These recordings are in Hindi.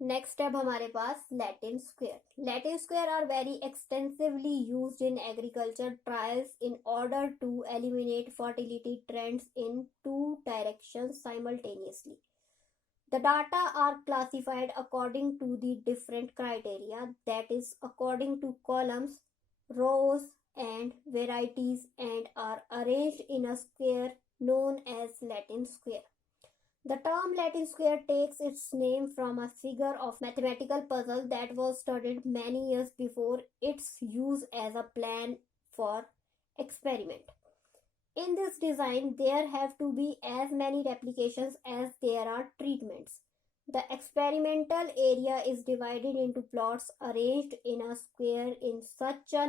नेक्स्ट अब हमारे पास Latin square. Latin square are very extensively used in agriculture trials in order to eliminate fertility trends in two directions simultaneously. The data are classified according to the different criteria, that is, according to columns, rows, and varieties, and are arranged in a square known as Latin square. The term Latin square takes its name from a figure of mathematical puzzle that was studied many years before its use as a plan for experiment. In this design, there have to be as many replications as there are treatments. The experimental area is divided into plots arranged in a square in such a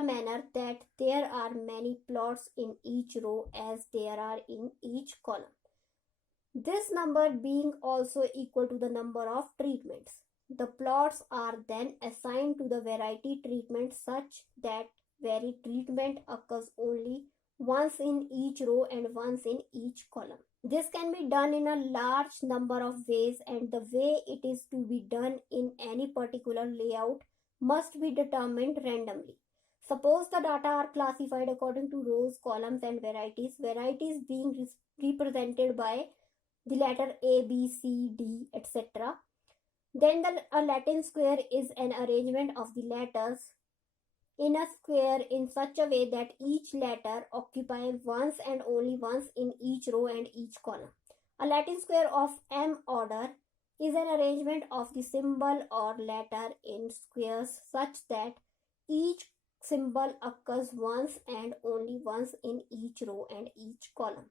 manner that there are many plots in each row as there are in each column. This number being also equal to the number of treatments. The plots are then assigned to the variety treatment such that very treatment occurs only once in each row and once in each column. This can be done in a large number of ways, and the way it is to be done in any particular layout must be determined randomly. Suppose the data are classified according to rows, columns, and varieties being represented by the letter A, B, C, D, etc. Then a Latin square is an arrangement of the letters in a square in such a way that each letter occupies once and only once in each row and each column. A Latin square of M order is an arrangement of the symbol or letter in squares such that each symbol occurs once and only once in each row and each column.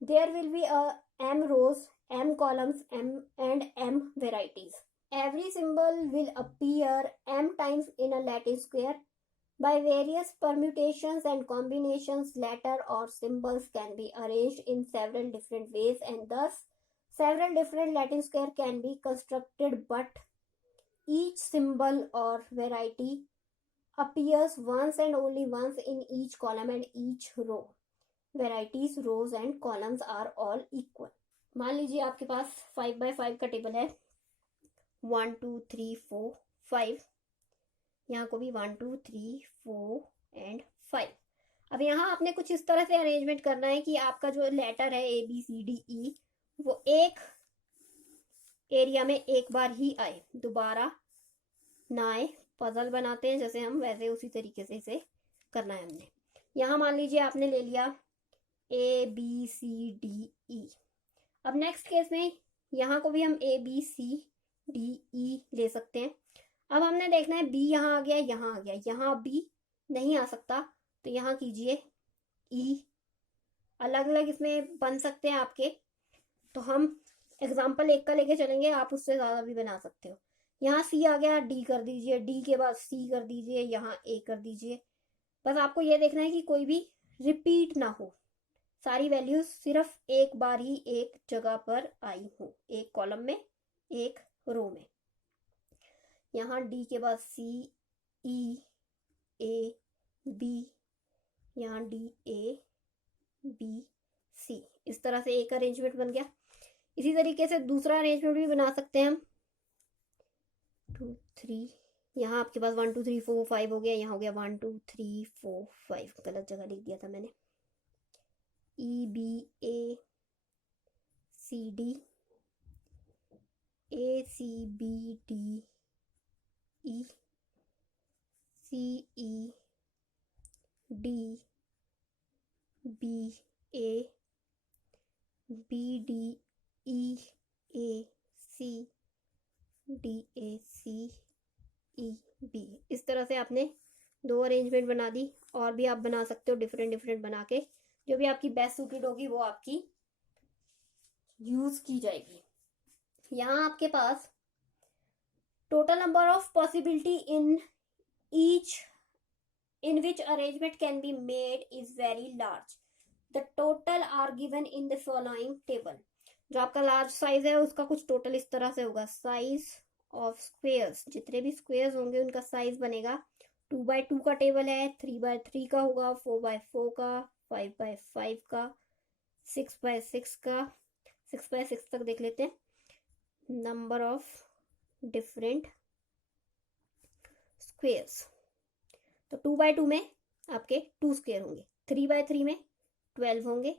There will be a M rows, M columns, and M varieties. Every symbol will appear M times in a Latin square. By various permutations and combinations, letter or symbols can be arranged in several different ways, and thus several different Latin square can be constructed, but each symbol or variety appears once and only once in each column and each row. Varieties, rows and columns are all equal. मान लीजिए आपके पास 5x5 का टेबल है, 1 2 3 4 5. यहाँ को भी 1 2 3 4 एंड 5. अब यहाँ आपने कुछ इस तरह से अरेंजमेंट करना है कि आपका जो लेटर है A B C D E वो एक एरिया में एक बार ही आए, दोबारा ना आए. पजल बनाते हैं जैसे हम, वैसे उसी तरीके से इसे करना है हमने. यहाँ मान लीजिए आपने ले लिया A B C D E. अब नेक्स्ट केस में यहाँ को भी हम A B C D E ले सकते हैं. अब हमने देखना है B यहाँ आ गया, यहाँ आ गया, यहाँ B नहीं आ सकता, तो यहाँ कीजिए E. अलग अलग इसमें बन सकते हैं आपके, तो हम एग्जाम्पल एक का लेके चलेंगे, आप उससे ज़्यादा भी बना सकते हो. यहाँ C आ गया, D कर दीजिए, D के बाद C कर दीजिए, यहाँ A कर दीजिए. बस आपको ये देखना है कि कोई भी रिपीट ना हो, सारी वैल्यूज सिर्फ एक बार ही एक जगह पर आई हो, एक कॉलम में, एक रो में. यहाँ D के बाद C E A B, यहाँ D A B C. इस तरह से एक अरेंजमेंट बन गया. इसी तरीके से दूसरा अरेंजमेंट भी बना सकते हैं हम. 2 3, यहाँ आपके पास 1 2 3 4 5 हो गया, यहाँ हो गया 1 2 3 4 5. गलत जगह लिख दिया था मैंने. E B A C D, A C B D E, C E D B A, B D E A C, D A C E B. इस तरह से आपने दो अरेंजमेंट बना दी, और भी आप बना सकते हो डिफरेंट डिफरेंट बना के. जो भी आपकी बेस्ट सूटेड होगी वो आपकी यूज की जाएगी. यहाँ आपके पास total number of possibility in which arrangement can be made is very large. The total are given in the following table. जो आपका लार्ज साइज है उसका कुछ टोटल इस तरह से होगा. साइज ऑफ स्क्वेयर्स, जितने भी स्क्वेयर्स होंगे उनका साइज बनेगा. 2x2 का टेबल है, 3x3 का होगा, 4x4 का, 5x5 का, 6x6 का. 6x6 तक देख लेते हैं. Number of different squares. तो 2 by 2 में आपके 2 स्क्वेयर होंगे, 3 by 3 में 12 होंगे,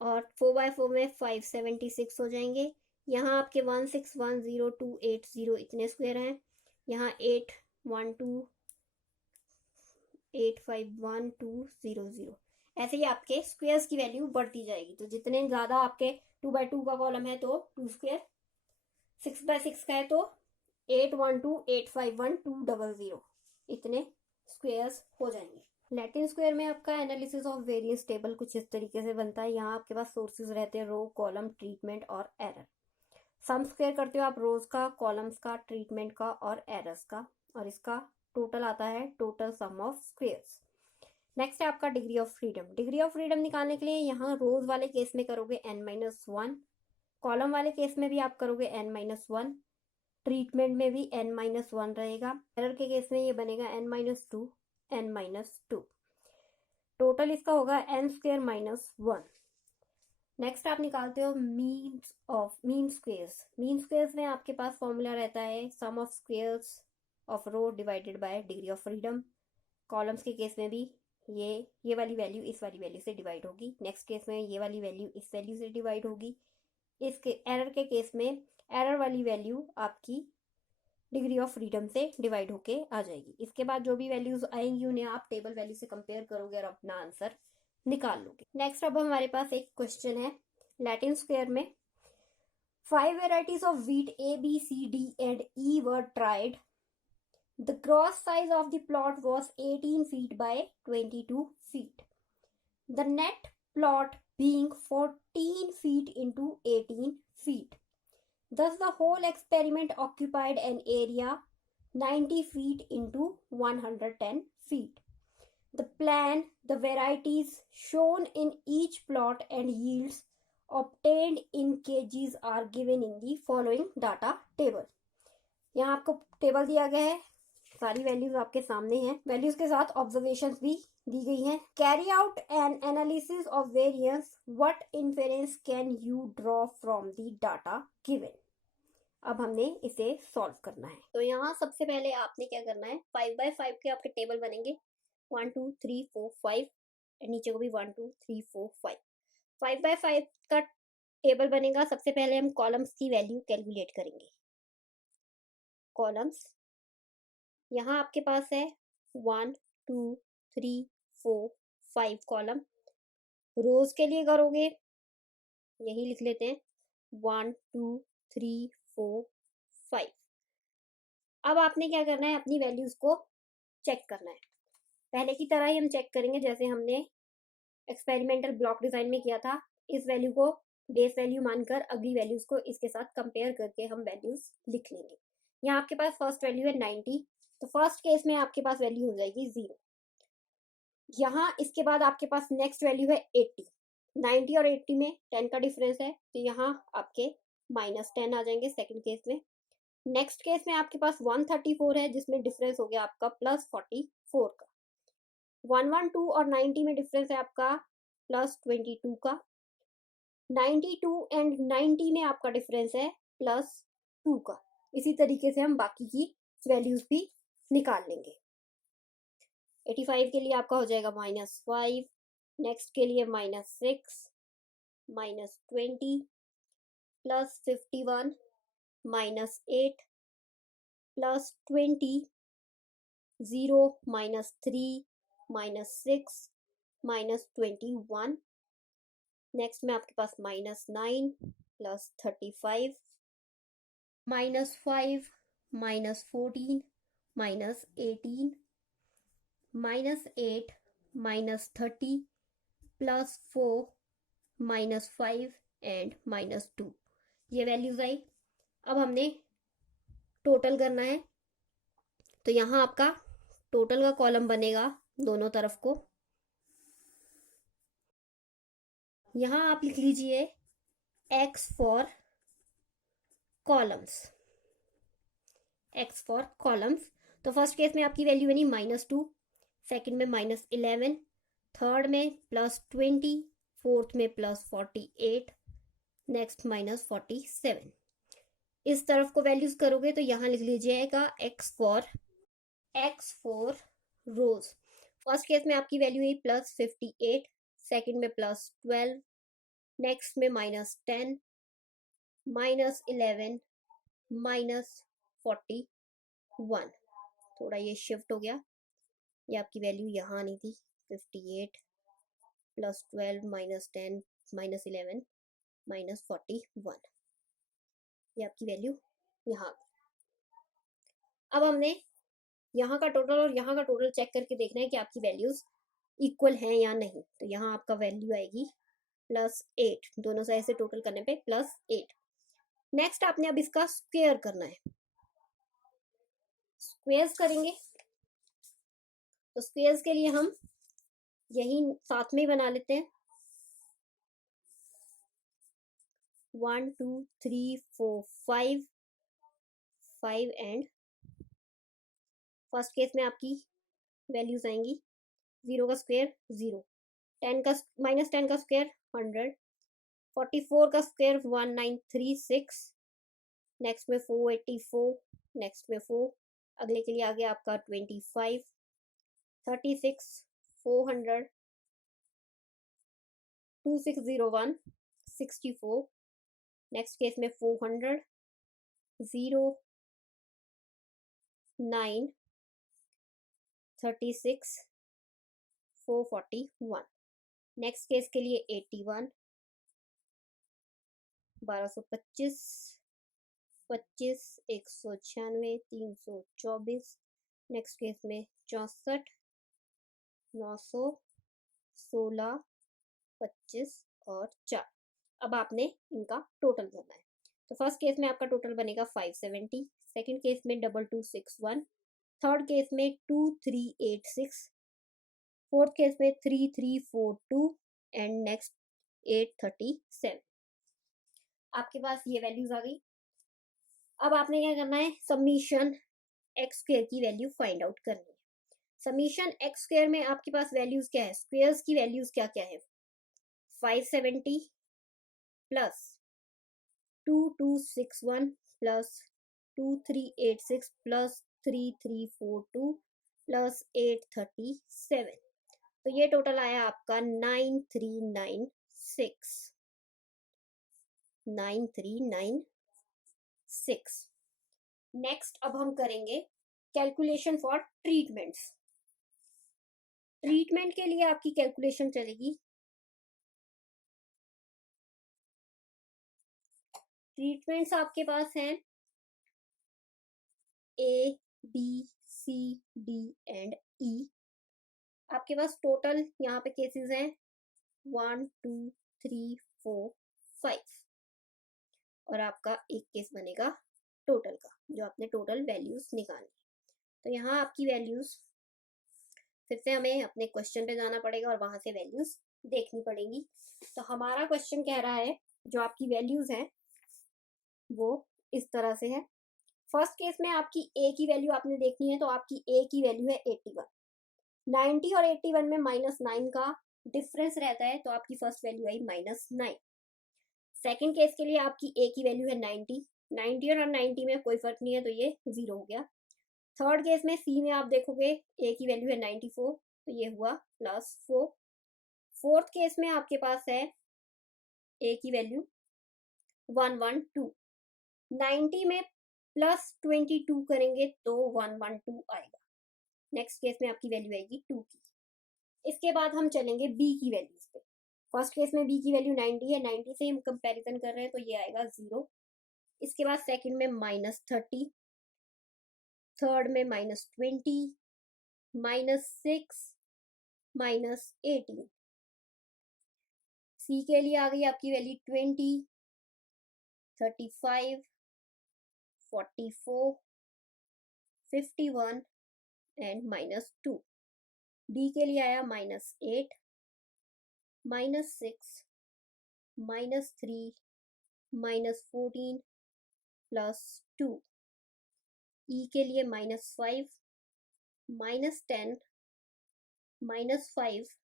और 4 by 4 में 576 हो जाएंगे। यहाँ आपके 1610280 इतने स्क्वेयर हैं। यहाँ 812851200, ऐसे ही आपके स्क्वेयर्स की वैल्यू बढ़ती जाएगी। तो जितने ज़्यादा आपके 2 by 2 का कॉलम है तो 2 स्क्वेयर, 6 by 6 का है तो 812851200 इतने स्क्वेयर्स हो जाएंगे। लैटिन स्क्वायर में आपका एनालिसिस ऑफ वेरिएंस टेबल कुछ इस तरीके से बनता है। यहाँ आपके पास सोर्सेज रहते हैं रो, कॉलम, ट्रीटमेंट और एरर। सम स्क्वायर करते हो आप रोज का, कॉलम्स का, ट्रीटमेंट का और एरर्स का, और इसका टोटल आता है total sum of squares. Next है आपका degree of freedom. Degree of freedom निकालने के लिए यहाँ रोज वाले केस में करोगे n-1, कॉलम वाले केस में भी आप करोगे n-1, ट्रीटमेंट में भी n-1 रहेगा, एरर के केस में ये बनेगा n-2, n-2। टोटल इसका होगा n² -1। नेक्स्ट आप निकालते हो मीन स्क्वेयर्स। मीन स्क्वेयर्स में आपके पास फॉर्मूला रहता है sum of squares of row divided by degree of freedom. Columns के केस में भी ये वाली वैल्यू इस वाली वैल्यू से डिवाइड होगी। नेक्स्ट केस में ये वाली वैल्यू इस वैल्यू से डिवाइड होगी। इसके एरर के केस में एरर वाली वैल्यू आपकी डिग्री ऑफ फ्रीडम से डिवाइड होके आ जाएगी। इसके बाद जो भी वैल्यूज आएंगी उन्हें आप टेबल वैल्यू से कंपेयर करोगे और अपना आंसर निकाल लोगे। नेक्स्ट अब हमारे पास एक क्वेश्चन है लैटिन स्क्वायर में। 5 varieties of wheat A, B, C, D and E were tried. The gross size of the plot was 18 feet by 22 feet. The net plot being 14 feet into 18 feet. Thus the whole experiment occupied an area 90 feet into 110 feet. The plan, the varieties shown in each plot and yields obtained in kgs are given in the following data table. यहाँ आपको टेबल दिया गया है, सारी वैल्यूज आपके सामने हैं, वैल्यूज के साथ ऑब्जर्वेशंस भी दी गई हैं। Carry out an analysis of variance, what inference can you draw from the data given. अब हमने इसे सॉल्व करना है। तो यहाँ सबसे पहले आपने क्या करना है, 5 by 5 के आपके टेबल बनेंगे, 1 2 3 4 5, नीचे को भी 1 2 3 4 5। 5 by 5 का टेबल बनेगा। सबसे पहले हम कॉलम्स की वैल्यू कैलकुलेट करेंगे। कॉलम्स यहाँ आपके पास है 1 2 3 4 5 कॉलम। रोज के लिए करोगे, यही लिख लेते हैं 1 2 3 4 5। अब आपने क्या करना है, अपनी वैल्यूज को चेक करना है। पहले की तरह ही हम चेक करेंगे जैसे हमने एक्सपेरिमेंटल ब्लॉक डिजाइन में किया था। इस वैल्यू को बेस वैल्यू मानकर अगली वैल्यूज को इसके साथ कंपेयर करके हम वैल्यूज लिख लेंगे। यहाँ आपके पास फर्स्ट वैल्यू है 90, तो फर्स्ट केस में आपके पास वैल्यू हो जाएगी 0। यहाँ इसके बाद आपके पास नेक्स्ट वैल्यू है 80। 90 और 80 में 10 का डिफरेंस है, तो यहाँ आपके -10 आ जाएंगे सेकेंड केस में। नेक्स्ट केस में आपके पास 134 है जिसमें डिफरेंस हो गया आपका +44 का। 112 और 90 में डिफरेंस है आपका +22 का। 92 एंड 90 में आपका डिफरेंस है +2 का। इसी तरीके से हम बाकी की वैल्यूज भी निकाल लेंगे। 85 के लिए आपका हो जाएगा -5, नेक्स्ट के लिए -6, -20, +51, -8, +20, 0, -3, -6, -21। नेक्स्ट में आपके पास -9, +35, -5, -14, -18, -8, -30, +4, -5 एंड -2। ये वैल्यूज आई। अब हमने टोटल करना है, तो यहाँ आपका टोटल का कॉलम बनेगा दोनों तरफ को। यहाँ आप लिख लीजिए x for columns, x for columns. तो फर्स्ट केस में आपकी वैल्यू बनी -2, सेकंड में -11, थर्ड में +20, फोर्थ में +48, नेक्स्ट -47। इस तरफ को वैल्यूज करोगे तो यहाँ लिख लीजिएगा x4 रोज। फर्स्ट केस में आपकी वैल्यू है +58, सेकंड में +12, नेक्स्ट में -10, -11, -41। थोड़ा ये शिफ्ट हो गया, ये आपकी वैल्यू यहाँ आनी थी 58 +12 -10 -11 -41, ये आपकी वैल्यू यहाँ। अब हमने यहाँ का टोटल और यहाँ का टोटल चेक करके देखना है कि आपकी वैल्यूज इक्वल हैं या नहीं। तो यहाँ आपका वैल्यू आएगी +8, दोनों साइड से टोटल करने पे +8। नेक्स्ट आपने अब इसका स्क्वायर करना है, स्क्वायर्स करेंगे तो स्क्वायर्स के लिए हम यही साथ में बना लेते हैं 1 2 3 4 5 एंड फर्स्ट केस में आपकी वैल्यूज आएंगी 0 का स्क्वायर 0, 10 का -10 का स्क्वायर 100, 44 का स्क्वायर 1936, नेक्स्ट में 484, नेक्स्ट में 4, अगले के लिए आ गया आपका 25, 36, 400, 2601, 64, नेक्स्ट केस में 400, 0, 9, 36, 441, नेक्स्ट केस के लिए 81, 1225, 25, 196, 324, नेक्स्ट केस में 64, 900, 16, 25 और 4। अब आपने इनका टोटल करना है। तो फर्स्ट केस में आपका टोटल बनेगा 570, सेकंड केस में 2261, थर्ड केस में 2386, फोर्थ केस में 3342 एंड नेक्स्ट 837। आपके पास ये वैल्यूज आ गई। अब आपने क्या करना है, समीशन एक्स स्क्वायर की वैल्यू फाइंड आउट करनी है। समीशन एक्स स्क्वायर में आपके पास वैल्यूज क्या है, स्क्वायर्स की वैल्यूज क्या क्या है, 570 प्लस 2261 प्लस 2386 प्लस 3342 प्लस 837। तो ये टोटल आया आपका 9396। नेक्स्ट अब हम करेंगे कैलकुलेशन फॉर ट्रीटमेंट्स। ट्रीटमेंट के लिए आपकी कैलकुलेशन चलेगी, ट्रीटमेंट्स आपके पास हैं A, B, C, D and E। आपके पास टोटल यहाँ पे केसेस हैं 1 2 3 4 5 और आपका एक केस बनेगा टोटल का, जो आपने टोटल वैल्यूज निकाली। तो यहाँ आपकी वैल्यूज फिर से हमें अपने क्वेश्चन पे जाना पड़ेगा और वहां से वैल्यूज देखनी पड़ेगी। तो हमारा क्वेश्चन कह रहा है जो आपकी वैल्यूज हैं वो इस तरह से है। फर्स्ट केस में आपकी ए की वैल्यू आपने देखनी है, तो आपकी ए की वैल्यू है 81। 90 और 81 में -9 का डिफरेंस रहता है, तो आपकी फर्स्ट वैल्यू आई -9। सेकंड केस के लिए आपकी ए की वैल्यू है 90, 90 और 90 में कोई फर्क नहीं है, तो ये 0 हो गया। थर्ड केस में सी में आप देखोगे ए की वैल्यू है 94, तो ये हुआ +4। फोर्थ केस में आपके पास है ए की वैल्यू 112, 90 में +22 करेंगे तो 112 आएगा। नेक्स्ट केस में आपकी वैल्यू आएगी 2 की। इसके बाद हम चलेंगे बी की वैल्यूज पे। फर्स्ट केस में बी की वैल्यू 90 है, 90 से हम कंपैरिजन कर रहे हैं तो ये आएगा 0। इसके बाद सेकंड में -30, थर्ड में -20, -6, -18। सी के लिए आ गई आपकी वैल्यू 20, 35, 44, 51 एंड -2। डी के लिए आया -8, -6, -3, -14 +2। ई के लिए -5, -10, -5,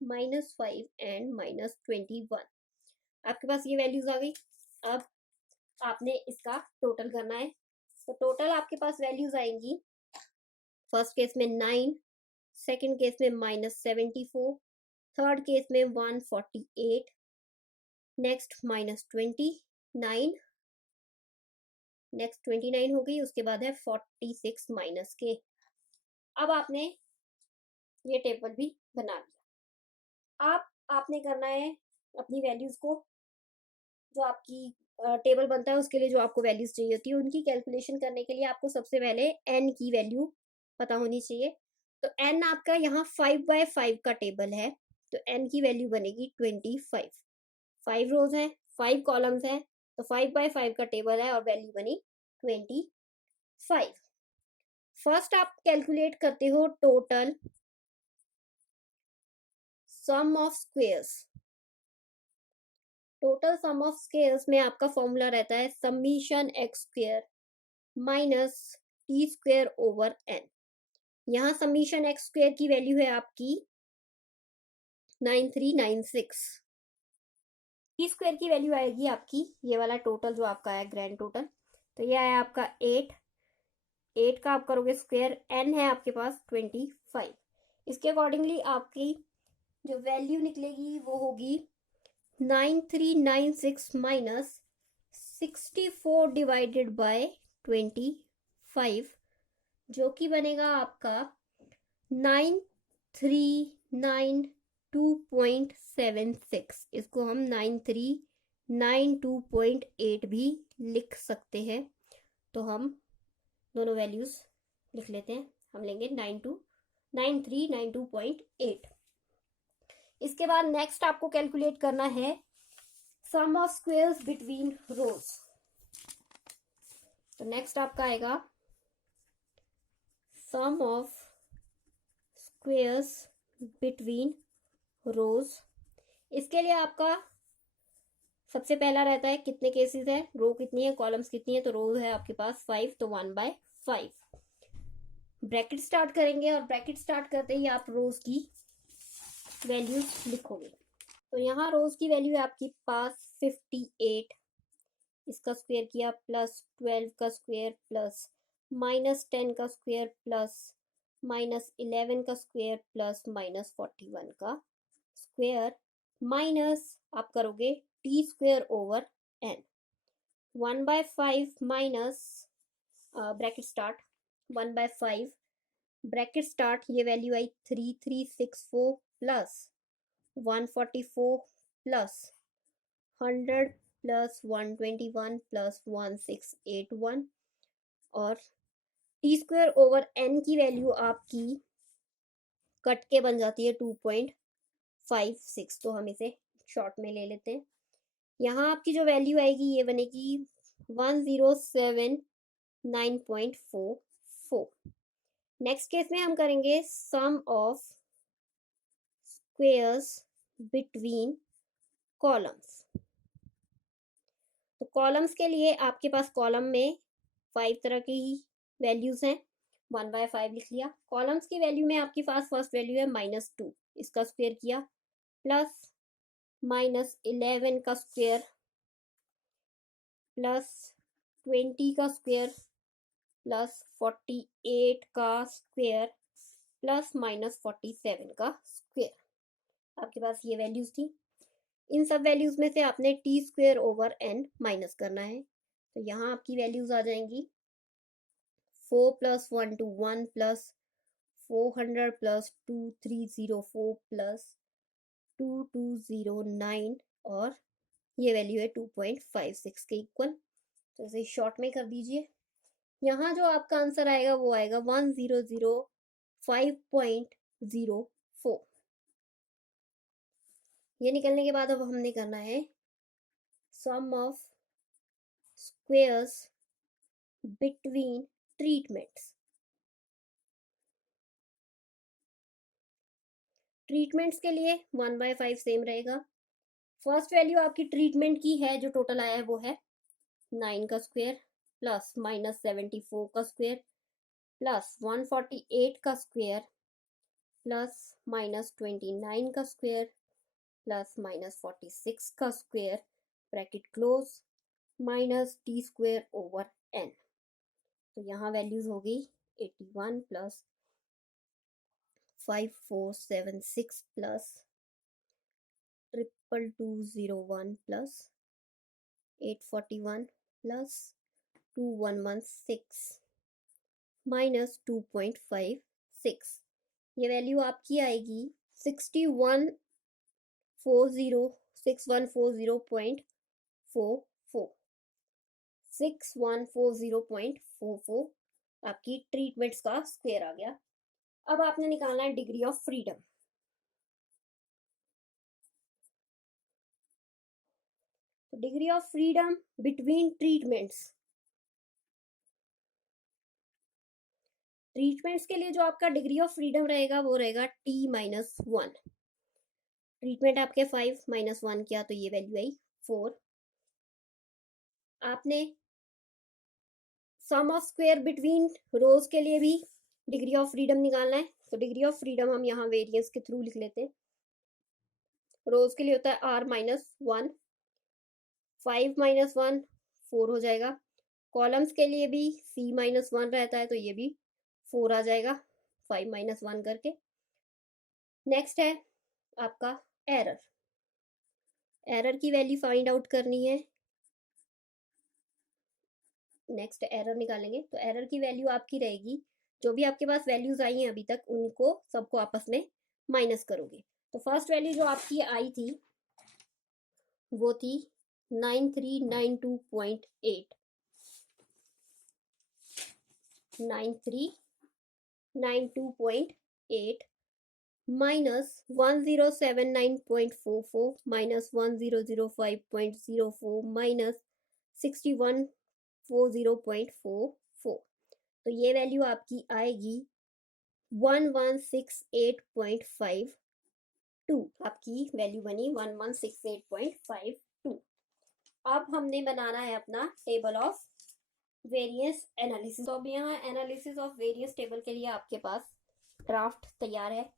-5 एंड -21। आपके पास ये वैल्यूज आ गई। अब आपने इसका टोटल करना है। तो टोटल आपके पास वैल्यूज आएंगी, फर्स्ट केस में 9, सेकंड केस में -74, थर्ड केस में 148, नेक्स्ट -29, नेक्स्ट 29 हो गई, उसके बाद है 46 माइनस के। अब आपने ये टेबल भी बना लिया। आपने करना है अपनी वैल्यूज को, जो आपकी टेबल बनता है उसके लिए जो आपको वैल्यूज चाहिए होती है उनकी कैलकुलेशन करने के लिए आपको सबसे पहले n की वैल्यू पता होनी चाहिए। तो n आपका यहाँ 5/5 का टेबल है, तो n की वैल्यू बनेगी 25। 5 रोज हैं, 5 कॉलम्स हैं, तो 5/5 का टेबल है और वैल्यू बनी 25। फर्स्ट आप कैलकुलेट करते हो total sum of squares. Total sum of squares में आपका फॉर्मूला रहता है summation X square minus T square over N. यहाँ समीशन एक्स स्क्वेयर की वैल्यू है आपकी 9396, टी स्क्वेयर की वैल्यू आएगी आपकी, ये वाला टोटल जो आपका है ग्रैंड टोटल, तो ये आया आपका 8 का आप करोगे स्क्वेयर, एन है आपके पास 25। इसके अकॉर्डिंगली आपकी जो वैल्यू निकलेगी वो होगी 9396 माइनस 64 डिवाइडेड बाय 25, जो कि बनेगा आपका 9392.76। इसको हम 9392.8 भी लिख सकते हैं। तो हम दोनों वैल्यूज लिख लेते हैं, हम लेंगे 9392.8। इसके बाद नेक्स्ट आपको कैलकुलेट करना है सम ऑफ स्क्वेयर्स बिटवीन रोज। तो नेक्स्ट आपका आएगा सम ऑफ स्क्वेयर्स बिटवीन रोज। इसके लिए आपका सबसे पहला रहता है कितने केसेस है, रो कितनी है, कॉलम्स कितनी है, तो रो है आपके पास 5, तो 1/5 ब्रैकेट स्टार्ट करेंगे और ब्रैकेट स्टार्ट करते ही आप रोज की वैल्यूज लिखोगे। तो यहाँ रोज की वैल्यू है आपके पास 58, इसका स्क्वायर किया प्लस 12 का स्क्वायर प्लस -10 का स्क्वायर प्लस -11 का स्क्वायर प्लस -41 का स्क्वायर माइनस आप करोगे T square over N. 1/5 minus bracket start 1/5 bracket start, ये वैल्यू आई 3364 प्लस 144 प्लस 100 प्लस 121 प्लस 1681, और टी स्क्वायर ओवर एन की वैल्यू आपकी कट के बन जाती है 2.56, तो हम इसे शॉर्ट में ले लेते हैं। यहाँ आपकी जो वैल्यू आएगी ये बनेगी 1079.44। नेक्स्ट केस में हम करेंगे सम ऑफ स्क्वेयर्स बिटवीन कॉलम्स। तो कॉलम्स के लिए आपके पास कॉलम में 5 तरह की वैल्यूज हैं, 1/5 लिख लिया। कॉलम्स की वैल्यू में आपके पास फर्स्ट वैल्यू है -2, इसका स्क्वायर किया प्लस -11 का स्क्वायर प्लस 20 का स्क्वायर प्लस 48 का स्क्वायर प्लस -47 का स्क्वायर। आपके पास ये वैल्यूज थी। इन सब वैल्यूज में से आपने T square over N minus करना है। तो यहाँ आपकी वैल्यूज आ जाएंगी 4 + 121 प्लस 400 प्लस 2304 प्लस 2209, और ये वैल्यू है 2.56 के इक्वल। तो इसे शॉर्ट में कर दीजिए। यहाँ जो आपका आंसर आएगा वो आएगा 1005.04। ये निकलने के बाद अब हमने करना है sum of squares between treatments. Treatments के लिए 1/5 सेम रहेगा। फर्स्ट वैल्यू आपकी ट्रीटमेंट की है, जो टोटल आया है वो है 9 का स्क्वायर प्लस -74 का स्क्वायर प्लस 148 का स्क्वायर प्लस -29 का स्क्वायर प्लस -46 का square, bracket close, minus T square over N. तो यहाँ वैल्यूज होगी 81 plus 5476 plus 22201 plus 841 plus 2116 minus 2.56। ये वैल्यू आपकी आएगी 6140 आपकी ट्रीटमेंट्स का स्क्वायर आ गया। अब आपने निकालना है degree of freedom. Degree of freedom between treatments के लिए जो आपका डिग्री ऑफ फ्रीडम रहेगा वो रहेगा T-1। ट्रीटमेंट आपके 5 - 1 किया तो ये वैल्यू आई 4। आपने सम ऑफ स्क्वायर बिटवीन रोज के लिए भी डिग्री ऑफ फ्रीडम निकालना है। तो डिग्री ऑफ फ्रीडम हम यहाँ वेरिएंस के थ्रू लिख लेते हैं। रोज के लिए होता है R - 1, 5 - 1 4 हो जाएगा। कॉलम्स के लिए भी C - 1 रहता है तो ये भी 4 आ जाएगा 5 - 1 करके। नेक्स्ट है आपका एरर की वैल्यू फाइंड आउट करनी है। नेक्स्ट एरर निकालेंगे तो एरर की वैल्यू आपकी रहेगी, जो भी आपके पास वैल्यूज आई हैं अभी तक उनको सबको आपस में माइनस करोगे। तो फर्स्ट वैल्यू जो आपकी आई थी वो थी 9392.8 9392.8 माइनस 1079.44 माइनस 1005.04 माइनस 6140.44। तो ये वैल्यू आपकी आएगी 1168.52। आपकी वैल्यू बनी 1168.52। अब हमने बनाना है अपना टेबल ऑफ वेरिएंस एनालिसिस। तो अब यहाँ एनालिसिस ऑफ वेरिएंस टेबल के लिए आपके पास ड्राफ्ट तैयार है।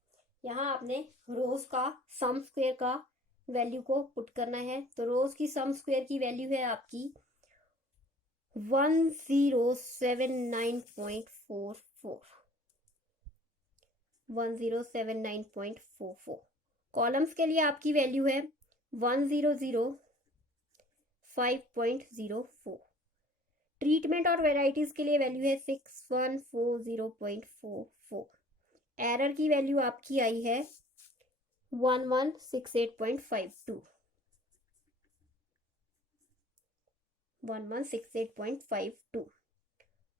यहाँ आपने रोज का सम स्क्वायर का वैल्यू को पुट करना है। तो रोज की सम स्क्वायर की वैल्यू है आपकी 1079.44 1079.44। कॉलम्स के लिए आपकी वैल्यू है 1005.04। ट्रीटमेंट और वेराइटीज के लिए वैल्यू है 6140.44। एरर की वैल्यू आपकी आई है 1168.52 1168.52।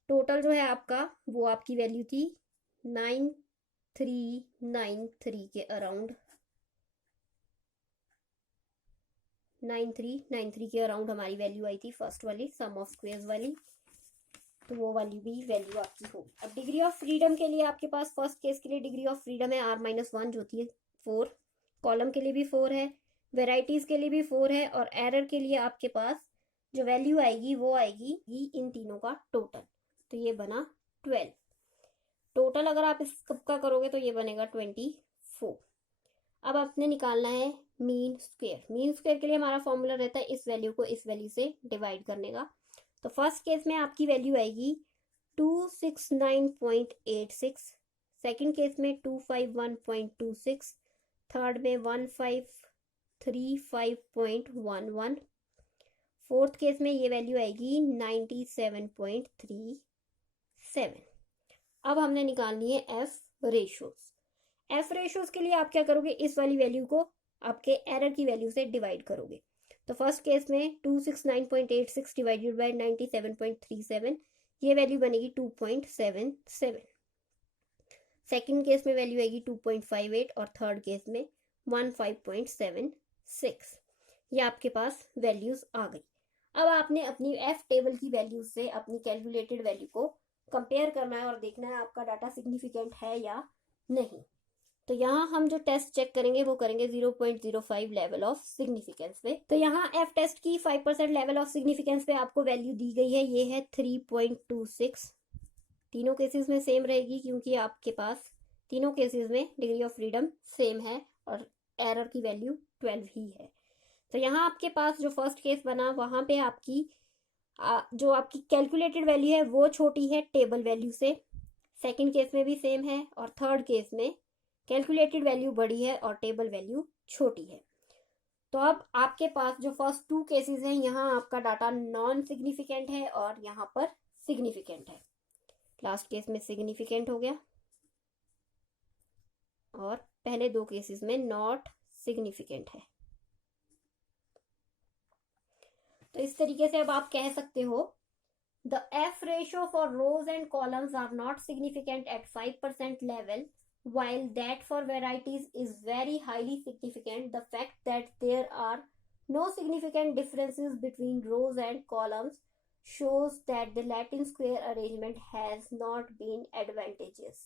टोटल जो है आपका वो आपकी वैल्यू थी 9393 के अराउंड 9393 के अराउंड हमारी वैल्यू आई थी फर्स्ट वाली सम ऑफ स्क्वेयर्स वाली। तो वो वाली भी वैल्यू आपकी होगी। अब डिग्री ऑफ फ्रीडम के लिए आपके पास फर्स्ट केस के लिए डिग्री ऑफ फ्रीडम है R - 1 जो थी 4। कॉलम के लिए भी 4 है, वेराइटीज के लिए भी 4 है, और एरर के लिए आपके पास जो वैल्यू आएगी वो आएगी इन तीनों का टोटल। तो ये बना 12। टोटल अगर आप इस सबका करोगे तो ये बनेगा 24। अब आपने निकालना है मीन स्क्वायर। मीन स्क्वायर के लिए हमारा फॉर्मूला रहता है इस वैल्यू को इस वैल्यू से डिवाइड करने का। तो फर्स्ट केस में आपकी वैल्यू आएगी 269.86, सेकंड केस में 251.26, थर्ड में 1535.11, फोर्थ केस में ये वैल्यू आएगी 97.37। अब हमने निकालनी है एफ रेशियोज। एफ रेशियोज के लिए आप क्या करोगे, इस वाली वैल्यू को आपके एरर की वैल्यू से डिवाइड करोगे। तो फर्स्ट केस में 269.86 डिवाइडेड बाय 97.37, ये वैल्यू बनेगी 2.77। सेकंड केस में वैल्यू आएगी 2.58 और थर्ड केस में 15.76। ये आपके पास वैल्यूज आ गई। अब आपने अपनी एफ टेबल की वैल्यू से अपनी कैलकुलेटेड वैल्यू को कंपेयर करना है और देखना है आपका डाटा सिग्निफिकेंट है या नहीं। तो यहाँ हम जो टेस्ट चेक करेंगे वो करेंगे 0.05 लेवल ऑफ सिग्निफिकेंस पे। तो यहाँ एफ टेस्ट की 5% लेवल ऑफ सिग्निफिकेंस पे आपको वैल्यू दी गई है, ये है 3.26। तीनों केसेस में सेम रहेगी क्योंकि आपके पास तीनों केसेस में डिग्री ऑफ फ्रीडम सेम है और एरर की वैल्यू 12 ही है। तो यहाँ आपके पास जो फर्स्ट केस बना वहाँ पे आपकी जो आपकी कैलकुलेटेड वैल्यू है वो छोटी है टेबल वैल्यू से। सेकंड केस में भी सेम है, और थर्ड केस में कैलकुलेटेड वैल्यू बड़ी है और टेबल वैल्यू छोटी है। तो अब आपके पास जो फर्स्ट टू केसेस हैं, यहाँ आपका डाटा नॉन सिग्निफिकेंट है और यहाँ पर सिग्निफिकेंट है। लास्ट केस में सिग्निफिकेंट हो गया और पहले दो केसेस में नॉट सिग्निफिकेंट है। तो इस तरीके से अब आप कह सकते हो the F ratio for rows and columns are not significant at 5% level, while that for varieties is very highly significant. The fact that there are no significant differences between rows and columns shows that the Latin square arrangement has not been advantageous.